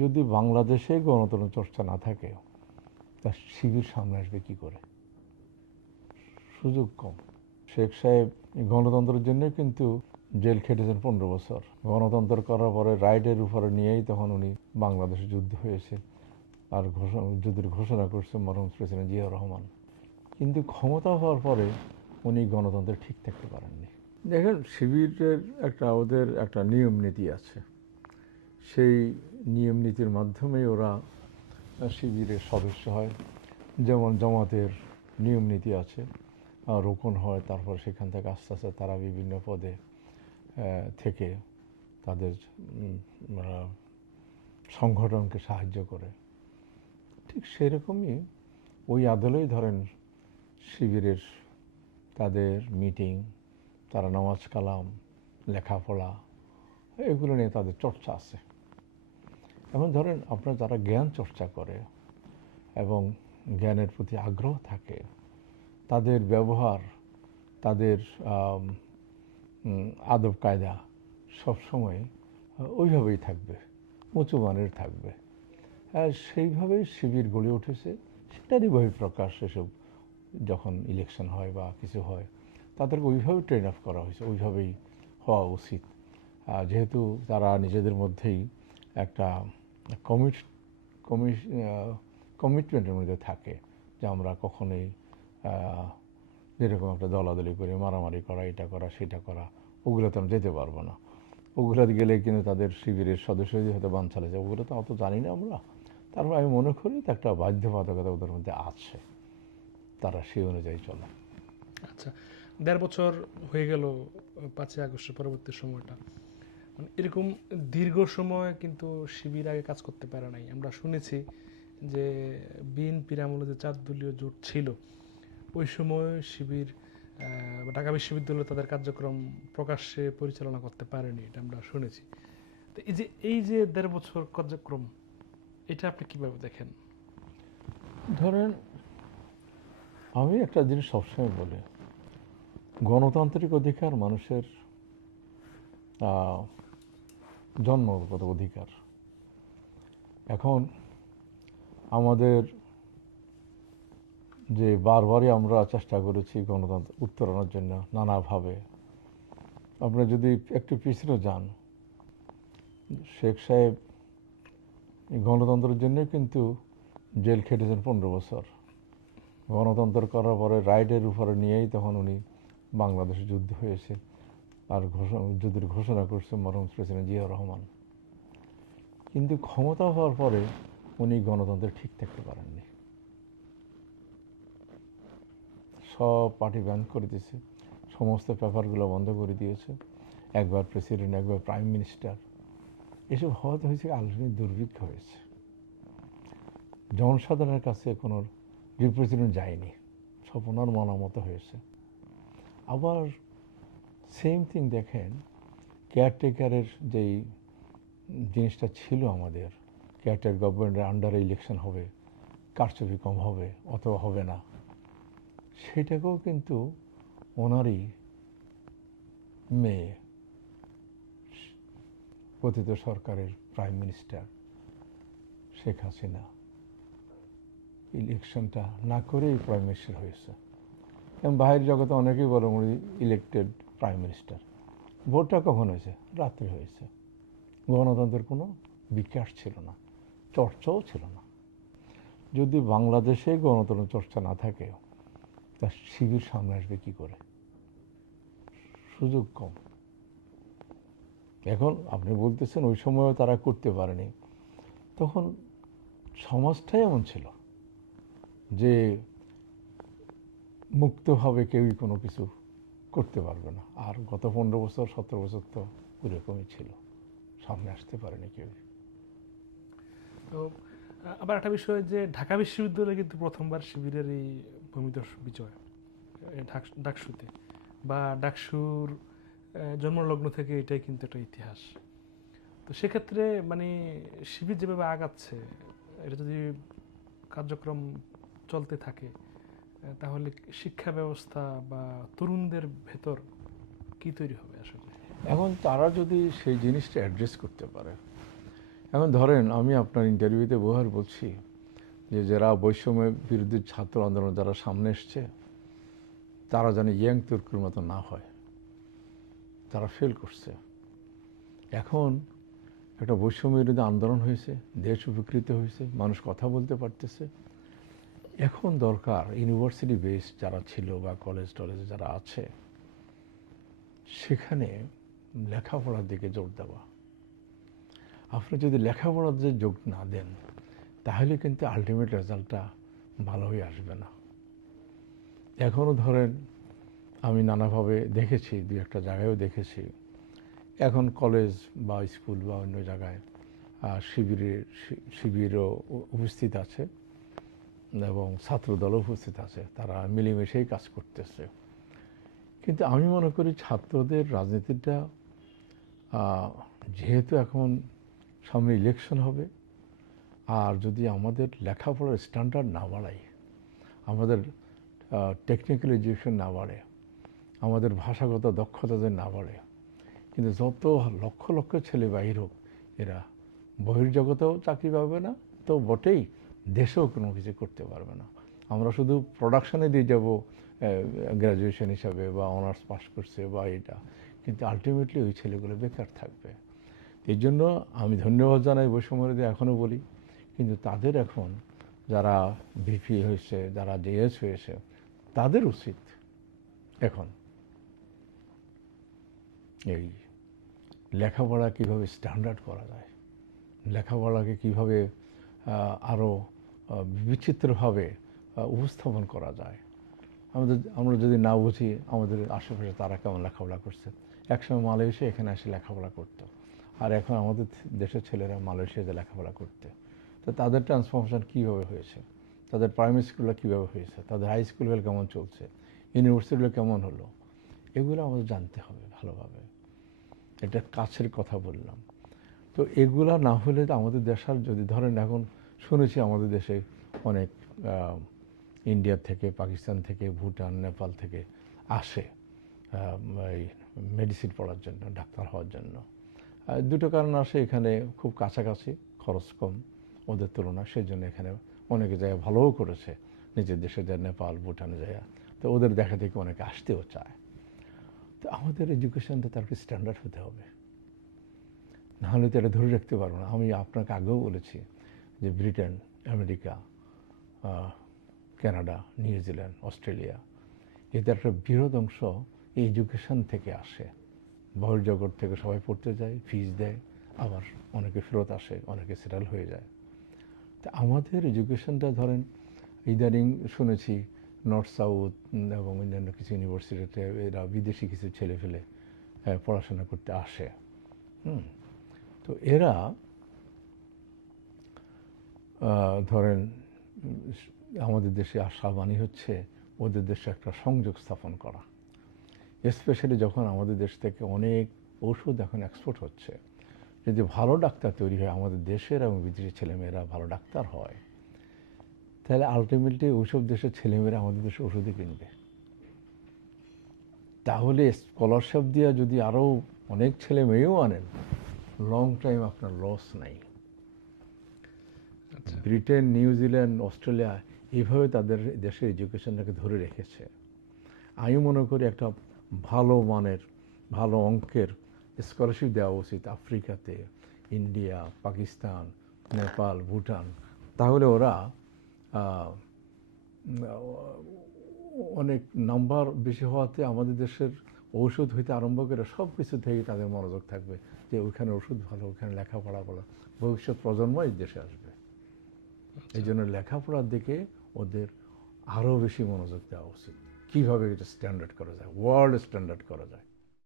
যদি বাংলাদেশে গণতন্ত্র চর্চা না থাকে তা শিবির সামনে আসবে কি করে? সুযোগ কম। শেখ সাহেব গণতন্ত্রের জন্য কিন্তু জেল খেটেছেন 15 বছর। গণতন্ত্র করার পরে রাইটের উপরে নিয়েই তখন উনি বাংলাদেশে যুদ্ধ হয়েছে আর যুদ্ধের ঘোষণা করছে মরহুম প্রেসিডেন্ট জিয়াউর রহমান। কিন্তু ক্ষমতা হওয়ার পরে উনি গণতন্ত্রে ঠিক থাকতে পারেননি। দেখেন, শিবিরের ওদের একটা নিয়ম নীতি আছে। সেই নিয়ম নীতির মাধ্যমেই ওরা শিবিরের সদস্য হয়। যেমন জামাতের নিয়ম নীতি আছে, রোকন হয়, তারপর সেখান থেকে আস্তে আস্তে তারা বিভিন্ন পদে থেকে তাদের সংগঠনকে সাহায্য করে। ঠিক সেরকমই ওই আদলেই ধরেন শিবিরের তাদের মিটিং, তারা নামাজ কালাম, লেখাপড়া, এগুলো নিয়ে তাদের চর্চা আছে। এখন ধরেন আপনার যারা জ্ঞান চর্চা করে এবং জ্ঞানের প্রতি আগ্রহ থাকে, তাদের ব্যবহার, তাদের আদব কায়দা সবসময় ওইভাবেই থাকবে, উঁচু মানের থাকবে। সেইভাবেই শিবির গড়ে উঠেছে। সেটারই বহিঃপ্রকাশ এসব যখন ইলেকশন হয় বা কিছু হয়, তাদেরকে ওইভাবে ট্রেন আপ করা হয়েছে, ওইভাবেই হওয়া উচিত। যেহেতু তারা নিজেদের মধ্যেই একটা কমিটমেন্টের মধ্যে থাকে যে আমরা কখনোই যেরকম একটা দলাদলি করে মারামারি করা, এটা করা সেটা করা, ওগুলোতে আমরা যেতে পারবো না। ওগুলোতে গেলে কিন্তু তাদের শিবিরের সদস্য হয়তো বান চালাচ্ছে, ওগুলো তো অত জানি না আমরা। তারপর আমি মনে করি তো একটা বাধ্যবাধকতা ওদের মধ্যে আছে, তারা সেই অনুযায়ী চলে। আচ্ছা, ১.৫ বছর হয়ে গেল ৫ই আগস্টের পরবর্তী সময়টা। মানে এরকম দীর্ঘ সময় কিন্তু শিবির আগে কাজ করতে পারে নাই। আমরা শুনেছি যে বিএনপির আমলে যে 4 দলীয় জোট ছিল, ওই সময় শিবির ঢাকা বিশ্ববিদ্যালয়ে তাদের কার্যক্রম প্রকাশ্যে পরিচালনা করতে পারেনি, এটা আমরা শুনেছি। তো এই যে ১.৫ বছর কার্যক্রম, এটা আপনি কিভাবে দেখেন? ধরেন, আমি একটা জিনিস সবসময় বলি, গণতান্ত্রিক অধিকার মানুষের জন্মগত অধিকার। এখন আমাদের যে বারবারই আমরা চেষ্টা করেছি গণতন্ত্র উত্তরণের জন্য নানাভাবে, আপনারা যদি একটু পিছনে যান, শেখ সাহেব গণতন্ত্রের জন্য কিন্তু জেল খেটেছেন 15 বছর। গণতন্ত্র করার পরে রাইটের উপরে নিয়েই তখন উনি বাংলাদেশে যুদ্ধ হয়েছে আর যুদ্ধের ঘোষণা করছে মরহুম প্রেসিডেন্ট জিয়াউর রহমান। কিন্তু ক্ষমতা হওয়ার পরে উনি গণতন্ত্রে ঠিক থাকতে পারেননি। সব পার্টি ব্যান করে দিয়েছে, সমস্ত পেপারগুলো বন্ধ করে দিয়েছে, একবার প্রেসিডেন্ট, একবার প্রাইম মিনিস্টার। এসব হওয়াতে হয়েছে আলটিমেট দুর্ভিক্ষ হয়েছে, জনসাধারণের কাছে কোনো রিপ্রেজেন্টেটিভ যায়নি, সব ওনার মতো হয়েছে। আবার সেম থিং দেখেন, কেয়ারটেকারের যেই জিনিসটা ছিল আমাদের, কেয়ারটেকার গভর্নমেন্টের আন্ডারে ইলেকশন হবে, কারচুপি কম হবে অথবা হবে না, সেটাকেও কিন্তু ওনারই মেয়ে, পতিত সরকারের প্রাইম মিনিস্টার শেখ হাসিনা ইলেকশনটা না করেই প্রাইম মিনিস্টার হয়েছে। এবং বাহির জগতে অনেকেই বলে উনি ইলেক্টেড প্রাইম মিনিস্টার। ভোটটা কখন হয়েছে? রাত্রে হয়েছে। গণতন্ত্রের কোনো বিকাশ ছিল না, চর্চাও ছিল না। যদি বাংলাদেশে গণতন্ত্র চর্চা না থাকে তা শিবির সামনে আসবে কি করে? সুযোগ কম। এখন আপনি বলতেছেন ওই সময়ও তারা করতে পারেনি, তখন সমাজটাই এমন ছিল যে মুক্তভাবে কেউই কোনো কিছু করতে পারবে না। আর গত 15 বছর 17 বছর তো ওইরকমই ছিল, সামনে আসতে পারেনি কেউ। তো আবার একটা বিষয় যে ঢাকা বিশ্ববিদ্যালয়ে কিন্তু প্রথমবার শিবিরের এই ভূমিদস্যু বিজয় ডাকসুতে বা ডাকসুর জন্মলগ্ন থেকে এটাই কিন্তু একটা ইতিহাস। তো সেক্ষেত্রে মানে শিবির যেভাবে আগাচ্ছে, এটা যদি কার্যক্রম চলতে থাকে, তাহলে শিক্ষা ব্যবস্থা বা তরুণদের ভেতর কি তৈরি হবে আসলে? এখন তারা যদি সেই জিনিসটা অ্যাড্রেস করতে পারে, এখন ধরেন আমি আপনার ইন্টারভিউতে বহুবার বলছি যে যারা বৈষম্যের বিরুদ্ধে ছাত্র আন্দোলন যারা সামনে এসছে তারা যেন ইয়াং তুর্কের মতো না হয়, তারা ফেল করছে। এখন একটা বৈষম্য বিরুদ্ধে আন্দোলন হয়েছে, দেশ উপকৃত হয়েছে, মানুষ কথা বলতে পারতেছে। এখন দরকার ইউনিভার্সিটি বেস যারা ছিল বা কলেজ টলেজে যারা আছে সেখানে লেখাপড়ার দিকে জোর দেওয়া। আপনি যদি লেখাপড়ার যে যোগ না দেন তাহলে কিন্তু আলটিমেট রেজাল্টটা ভালোই আসবে না। এখনও ধরেন আমি নানাভাবে দেখেছি, দু একটা জায়গায়ও দেখেছি, এখন কলেজ বা স্কুল বা অন্য জায়গায় শিবিরও উপস্থিত আছে এবং ছাত্রদলও উপস্থিত আছে, তারা মিলেমিশেই কাজ করতেছে। কিন্তু আমি মনে করি ছাত্রদের রাজনীতিটা যেহেতু এখন সামনে ইলেকশন হবে, আর যদি আমাদের লেখাপড়ার স্ট্যান্ডার্ড না বাড়াই, আমাদের টেকনিক্যাল এডুকেশন না বাড়ে, আমাদের ভাষাগত দক্ষতা যদি না বাড়ে, কিন্তু যত লক্ষ লক্ষ ছেলে বাহির হোক এরা বহির্জগতেও চাকরি পাবে না, তো বটেই দেশেও কোনো কিছু করতে পারবে না। আমরা শুধু প্রোডাকশানে দিয়ে যাব গ্র্যাজুয়েশন হিসাবে বা অনার্স পাস করছে বা এটা, কিন্তু আলটিমেটলি ওই ছেলেগুলো বেকার থাকবে। এই জন্য আমি ধন্যবাদ জানাই বৈষম্যদের, এখনও বলি, কিন্তু তাদের এখন যারা ভিপি হয়েছে, যারা ডিএস হয়েছে, তাদের উচিত এখন এই লেখাপড়া কীভাবে স্ট্যান্ডার্ড করা যায়, লেখাপড়াকে কীভাবে আরও বিচিত্রভাবে উপস্থাপন করা যায়। আমরা যদি না বুঝি আমাদের আশেপাশে তারা কেমন লেখাপড়া করছে, একসময় মালয়েশিয়া এখানে এসে লেখাপড়া করতো, আর এখন আমাদের দেশের ছেলেরা মালয়েশিয়াতে লেখাপড়া করতে, তো তাদের ট্রান্সফরমেশন কীভাবে হয়েছে, তাদের প্রাইমারি স্কুলগুলো কীভাবে হয়েছে, তাদের হাই স্কুলগুলো কেমন চলছে, ইউনিভার্সিটিগুলো কেমন হলো, এগুলো আমাদের জানতে হবে ভালোভাবে। এটা কাছের কথা বললাম। তো এগুলা না হলে তো আমাদের দেশের, যদি ধরেন এখন শুনেছি আমাদের দেশে অনেক ইন্ডিয়া থেকে, পাকিস্তান থেকে, ভুটান, নেপাল থেকে আসে এই মেডিসিন পড়ার জন্য, ডাক্তার হওয়ার জন্য। দুটো কারণ আসে, এখানে খুব কাছাকাছি, খরচ কম ওদের তুলনায়, সেই জন্য এখানে অনেকে জায়গায় ভালোও করেছে, নিজের দেশে যায়, নেপাল, ভুটানে যায়, তো ওদের দেখা দেখে অনেকে আসতেও চায়। তো আমাদের এডুকেশনটা তার স্ট্যান্ডার্ড হতে হবে, নাহলে তো এটা ধরে রাখতে পারবো না। আমি আপনাকে আগেও বলেছি যে Britain, America, Canada, New Zealand, Australia, এদের একটা বৃহৎ অংশ এই এডুকেশন থেকে আসে। বহির্জগৎ থেকে সবাই পড়তে যায়, ফিস দেয়, আবার অনেকে ফেরত আসে, অনেকে সেটেল হয়ে যায়। তা আমাদের এডুকেশনটা ধরেন ইদানিং শুনেছি নর্থ সাউথ এবং অন্যান্য কিছু ইউনিভার্সিটিতে এরা বিদেশি কিছু ছেলে ফেলে পড়াশোনা করতে আসে। তো এরা ধরেন আমাদের দেশে আসা মানে হচ্ছে ওদের দেশে একটা সংযোগ স্থাপন করা, স্পেশালি যখন আমাদের দেশ থেকে অনেক ওষুধ এখন এক্সপোর্ট হচ্ছে। যদি ভালো ডাক্তার তৈরি হয়, আমাদের দেশের এবং বিদেশি ছেলেমেয়েরা ভালো ডাক্তার হয়, তাহলে আলটিমেটলি ওইসব দেশের ছেলেমেয়েরা আমাদের দেশে ওষুধই কিনবে। তাহলে স্কলারশিপ দিয়ে যদি আরও অনেক ছেলে মেয়েও আনেন, লং টাইম আপনার লস নাই। ব্রিটেন, নিউজিল্যান্ড, অস্ট্রেলিয়া এইভাবে তাদের দেশের এডুকেশনটাকে ধরে রেখেছে। আমি মনে করি একটা ভালো মানের, ভালো অঙ্কের স্কলারশিপ দেওয়া উচিত আফ্রিকাতে, ইন্ডিয়া, পাকিস্তান, নেপাল, ভুটান। তাহলে ওরা অনেক নাম্বার বেশি হওয়াতে আমাদের দেশের ঔষধ হইতে আরম্ভ করে সব কিছু থেকে তাদের মনোযোগ থাকবে যে ওইখানে ওষুধ ভালো, ওইখানে লেখাপড়া ভালো, ভবিষ্যৎ প্রজন্ম এই দেশে আসবে। এই জন্য লেখাপড়ার দিকে ওদের আরও বেশি মনোযোগ দেওয়া উচিত, কীভাবে এটা স্ট্যান্ডার্ড করা যায়, ওয়ার্ল্ড স্ট্যান্ডার্ড করা যায়।